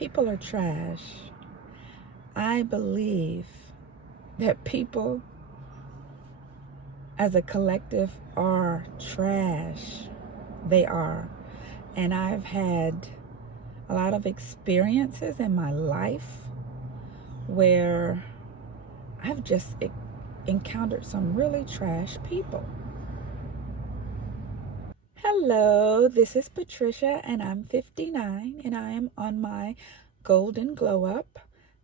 People are trash. I believe that people as a collective are trash. They are. And I've had a lot of experiences in my life where I've just encountered some really trash people. Hello, this is Patricia, and I'm 59, and I am on my golden glow up.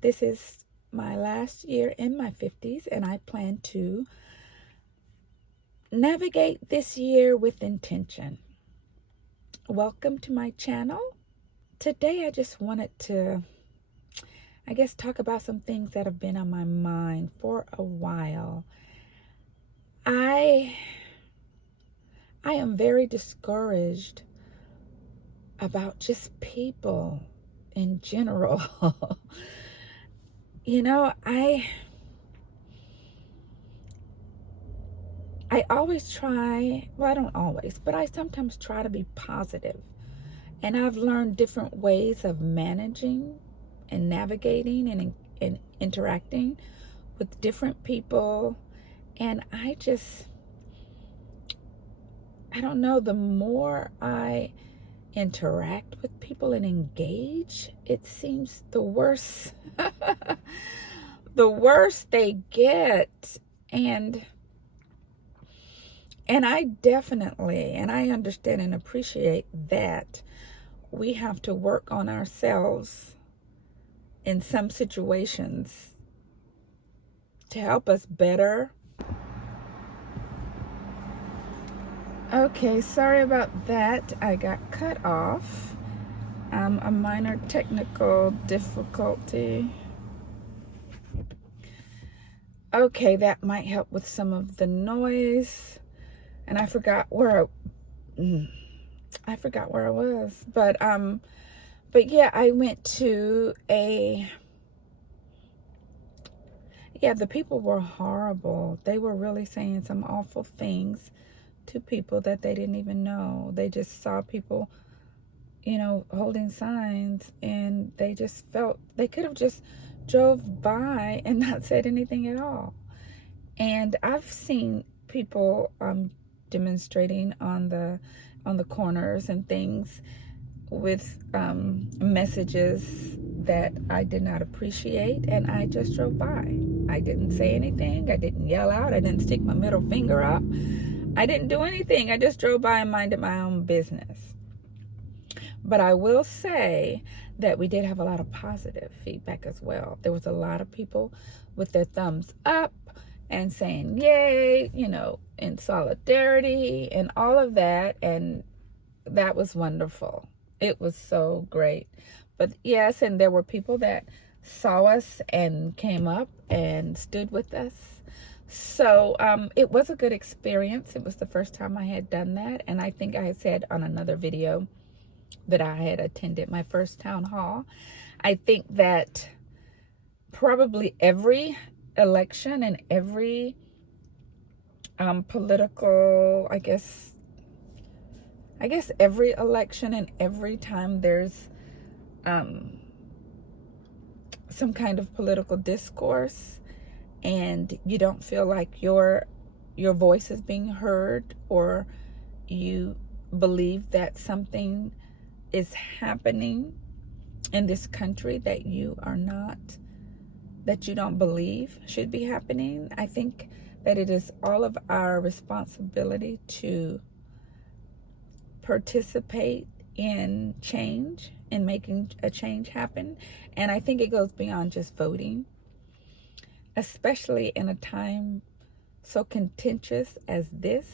This is my last year in my 50s, and I plan to navigate this year with intention. Welcome to my channel. Today I just wanted to, talk about some things that have been on my mind for a while. I am very discouraged about just people in general. I always try, well, I don't always, but I sometimes try to be positive. And I've learned different ways of managing and navigating and interacting with different people. And I don't know, the more I interact with people and engage, it seems the worse, the worse they get. And I definitely, and I understand and appreciate that we have to work on ourselves in some situations to help us better. Okay, sorry about that. I got cut off. A minor technical difficulty. Okay, that might help with some of the noise. And I forgot where I was. But yeah, I went to the people were horrible. They were really saying some awful things to people that they didn't even know. They just saw people, holding signs, and they just felt they could have just drove by and not said anything at all. And I've seen people demonstrating on the corners and things with messages that I did not appreciate, and I just drove by. I didn't say anything. I didn't yell out. I didn't stick my middle finger up. I didn't do anything. I just drove by and minded my own business. But I will say that we did have a lot of positive feedback as well. There was a lot of people with their thumbs up and saying yay, in solidarity and all of that. And that was wonderful. It was so great. But yes, and there were people that saw us and came up and stood with us. So it was a good experience. It was the first time I had done that. And I think I had said on another video that I had attended my first town hall. I think that probably every election and every political, I guess every election and every time there's some kind of political discourse and you don't feel like your voice is being heard, or you believe that something is happening in this country that you don't believe should be happening, I think that it is all of our responsibility to participate in change, in making a change happen. And I think it goes beyond just voting, especially in a time so contentious as this,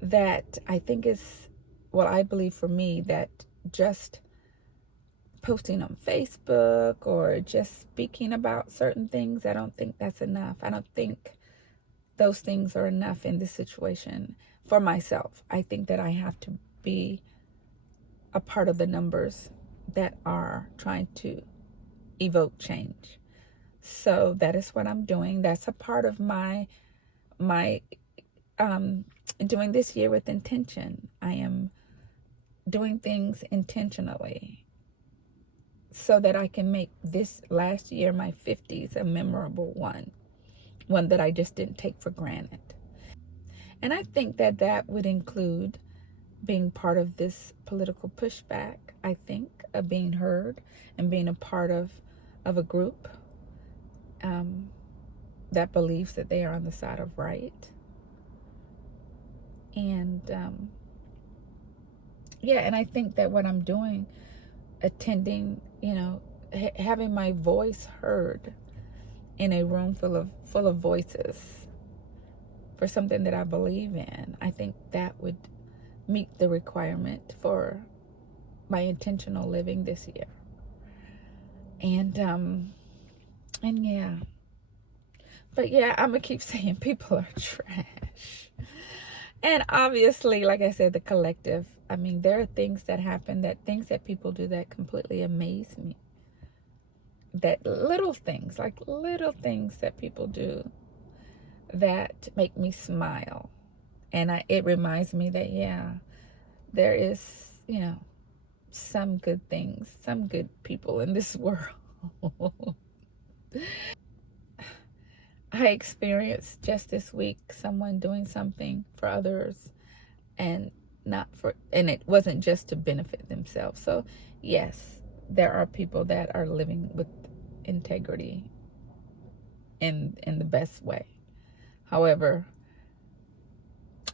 that I think is, I believe for me, that just posting on Facebook or just speaking about certain things, I don't think that's enough. I don't think those things are enough in this situation for myself. I think that I have to be a part of the numbers that are trying to evoke change. So that is what I'm doing. That's a part of my doing this year with intention. I am doing things intentionally. so that I can make this last year, my 50s, a memorable one that I just didn't take for granted. And I think that that would include being part of this political pushback. I think of being heard and being a part of a group that believes that they are on the side of right. And yeah, and I think that what I'm doing, attending, having my voice heard in a room full of voices for something that I believe in, I think that would meet the requirement for my intentional living this year. And yeah. But yeah, I'm gonna keep saying people are trash. And obviously, like I said, the collective, I mean, there are things that happen, things that people do that completely amaze me. That little things, like little things that people do that make me smile. And it reminds me that, yeah, there is, some good things, some good people in this world. I experienced just this week someone doing something for others and it wasn't just to benefit themselves. So yes, there are people that are living with integrity in the best way. However,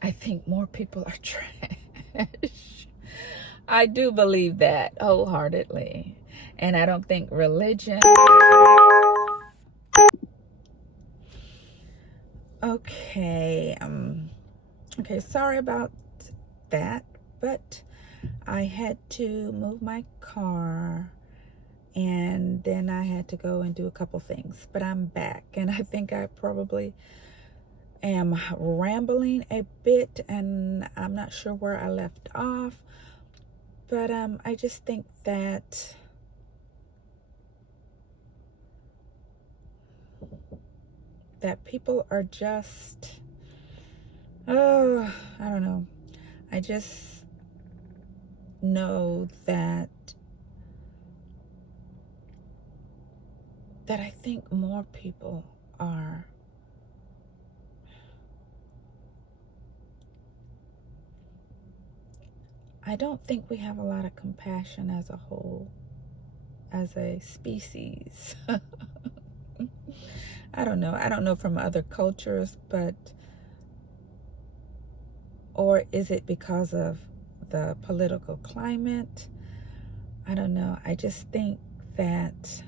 I think more people are trash. I do believe that wholeheartedly. And I don't think religion. Okay. Okay, sorry about that, but I had to move my car and then I had to go and do a couple things, but I'm back and I think I probably am rambling a bit and I'm not sure where I left off, but I just think that people are just, oh, I don't know. I just know that I think more people are I don't think we have a lot of compassion as a whole, as a species. I don't know. I don't know from other cultures, or is it because of the political climate? I don't know. I just think that,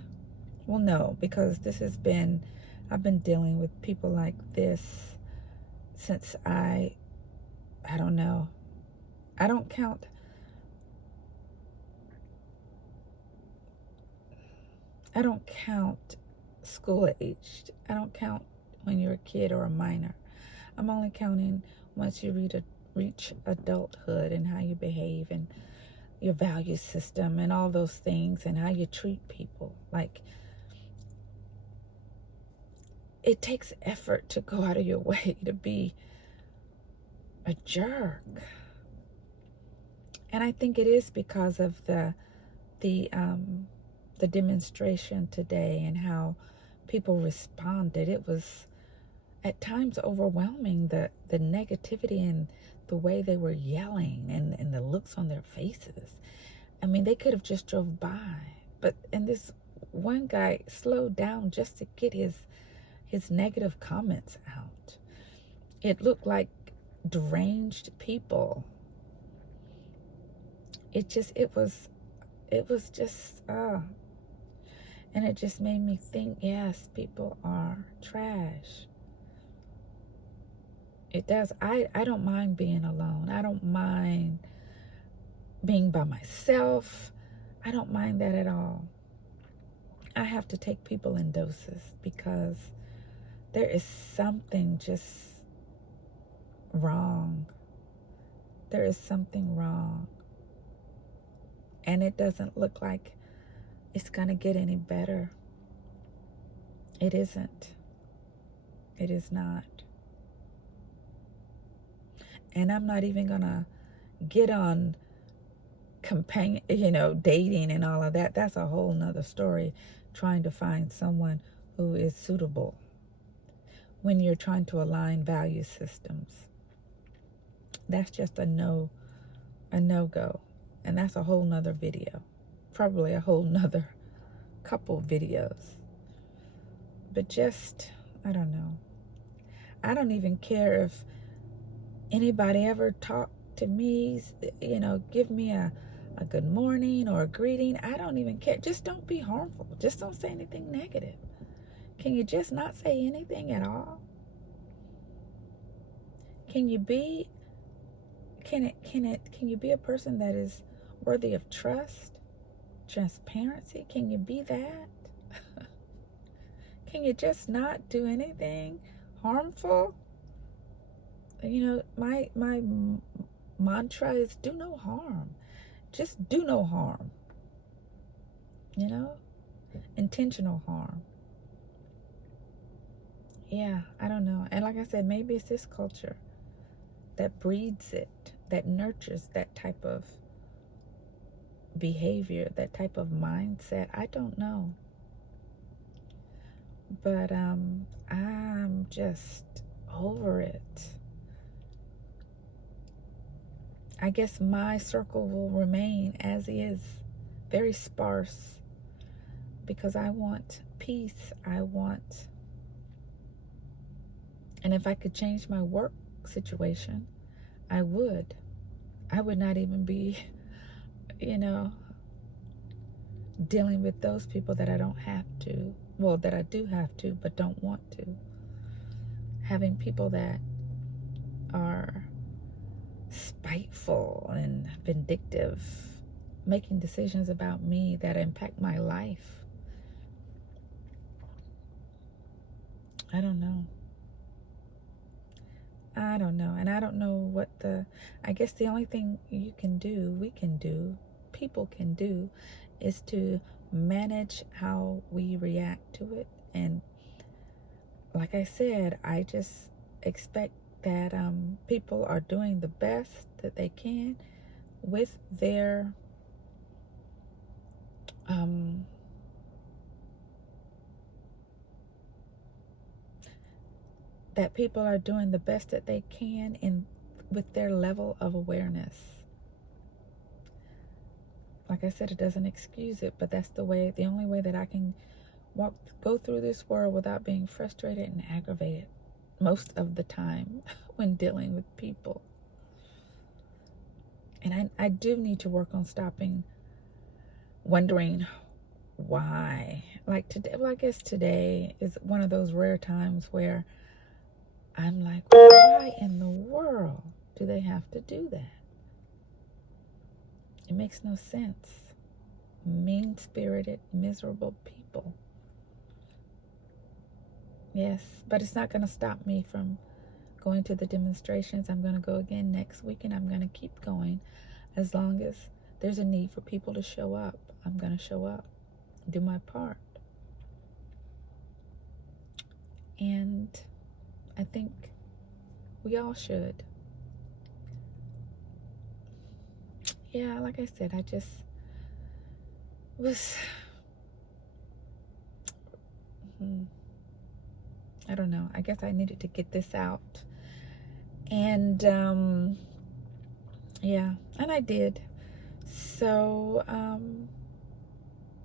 well, no, because I've been dealing with people like this since I don't know. I don't count school aged. I don't count when you're a kid or a minor. I'm only counting once you reach adulthood and how you behave and your value system and all those things and how you treat people. Like, it takes effort to go out of your way to be a jerk. And I think it is because of the demonstration today and how people responded. It was at times overwhelming, the negativity and the way they were yelling and the looks on their faces. I mean, they could have just drove by, and this one guy slowed down just to get his negative comments out. It looked like deranged people. It was just and it just made me think, yes, people are trash. It does. I don't mind being alone. I don't mind being by myself. I don't mind that at all. I have to take people in doses because there is something just wrong. There is something wrong. And it doesn't look like it's going to get any better. It isn't. It is not. And I'm not even going to get on companion, dating and all of that. That's a whole nother story. Trying to find someone who is suitable when you're trying to align value systems. That's just a no-go. And that's a whole nother video. Probably a whole nother couple videos. But just, I don't know. I don't even care if anybody ever talked to me, give me a good morning or a greeting. I don't even care. Just don't be harmful. Just don't say anything negative. Can you just not say anything at all? Can you be a person that is worthy of trust, transparency? Can you be that? Can you just not do anything harmful? My mantra is do no harm. Just do no harm. Intentional harm. Yeah, I don't know. And like I said, maybe it's this culture that breeds it, that nurtures that type of behavior, that type of mindset. I don't know. But I'm just over it. I guess my circle will remain as is, very sparse, because I want peace. And if I could change my work situation, I would. I would not even be, dealing with those people that I don't have to. Well, that I do have to, but don't want to. Having people that are spiteful and vindictive, making decisions about me that impact my life. I don't know. And I don't know I guess the only thing we can do, people can do, is to manage how we react to it. And like I said, I just expect that people are doing the best that they can with their that people are doing the best that they can with their level of awareness. Like I said, it doesn't excuse it, but that's the only way that I can go through this world without being frustrated and aggravated most of the time when dealing with people. And I do need to work on stopping wondering why. Like today, I guess today is one of those rare times where I'm like, why in the world do they have to do that? It makes no sense. Mean-spirited, miserable people. Yes, but it's not going to stop me from going to the demonstrations. I'm going to go again next week, and I'm going to keep going as long as there's a need for people to show up. I'm going to show up, do my part. And I think we all should. Yeah, like I said, I just was, I don't know. I guess I needed to get this out. And, yeah, and I did. So,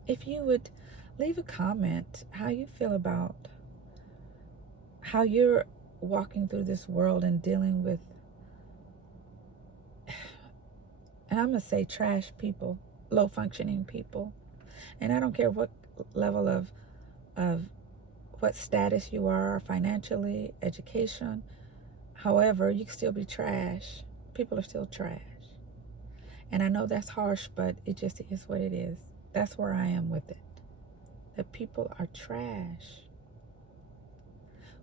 if you would leave a comment how you feel about how you're walking through this world and dealing with, and I'm going to say trash people, low functioning people. And I don't care what level of what status you are financially, education. However, you can still be trash. People are still trash. And I know that's harsh, but it just is what it is. That's where I am with it. That people are trash.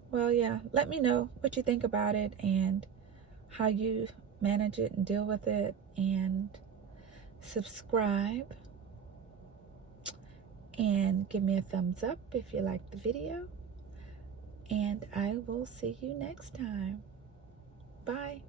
Well, yeah, let me know what you think about it and how you manage it and deal with it. And subscribe. And give me a thumbs up if you like the video. And I will see you next time. Bye.